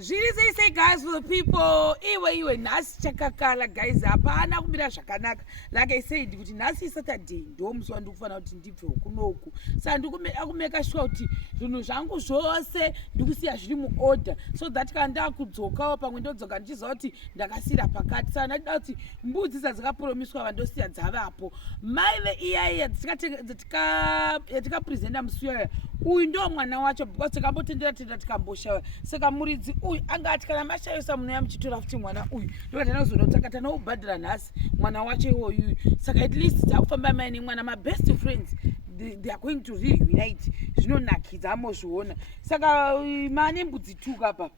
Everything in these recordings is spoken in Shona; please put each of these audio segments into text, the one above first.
Zviri sei guys for the people. Iwe nhasi chakakala guys, hapana kumira zvakanaka. Like I said kuti nhasi Saturday ndo musi wandikufanira kuti ndibve kunoku. Saka ndikumeka sure kuti zvinhu zvangu zvose ndikusiya zviri muorder, so that kana ndakudzokawo pamwe ndodzoka ndichiziva kuti ndakasira pakati. Saka ndachida kuti mbudzi dzadzakapromiswa vandosiya dzavapo. Maive iyai yatikapresenta musi uyoyo, uyu ndo mwana wacho because takambotendera tikamboshayiwa. Saka muridzi uyu anga ati kana mashayisa munouya muchitora futi mwana uyu ndokatana kuzonotsaka tanoubhadhira nhasi mwana wacho iwoyu. Saka at least dzakufamba mai nemwana, my best friends, they are going to really unite. Zvinonakidza amozviona. Saka mane mbudzi tuka apa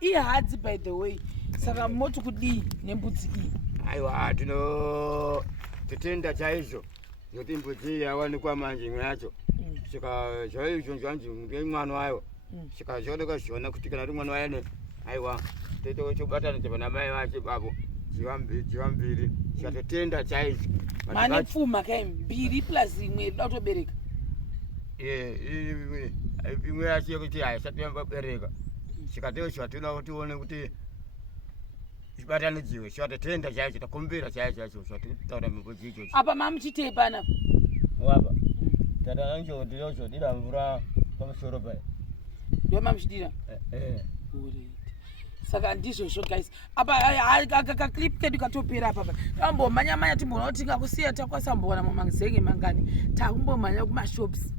ihadzi by the way. Saka moti kudii nembudzi iyi? Aiwa tinotenda chaizvo nekuti mbudzi yawanikwa manje imwe yacho. Saka zvaizvo zvanzi ngemwana wayo. Saka zvaoneka zviona kuti kana uri mwana wayane aiwa tobatana chapana mai vacho babo jiva mbiri. Saka totenda chaizvo. Mane pfuma kai mbiri plus imwe ida kutobereka. Imwe yacho yekuti haisati yambobereka. Saka ndozvo tinoda tione kuti chibatanidziwe. Saka totenda chaizvo, takumbira chaizvo zvatitaura mibudzi ichocho. Apa mamuchitei pana? Wapa tata ndozvodira mvura pamusoro paya. Ndo mamuchidira? Saka ndizvozvo guys. Apa kakaclip kedu katopera apa. Tambomhanya timboona kuti tingakusiya takwasambowana mumazenge mangani. Takumbomhanya kumashops.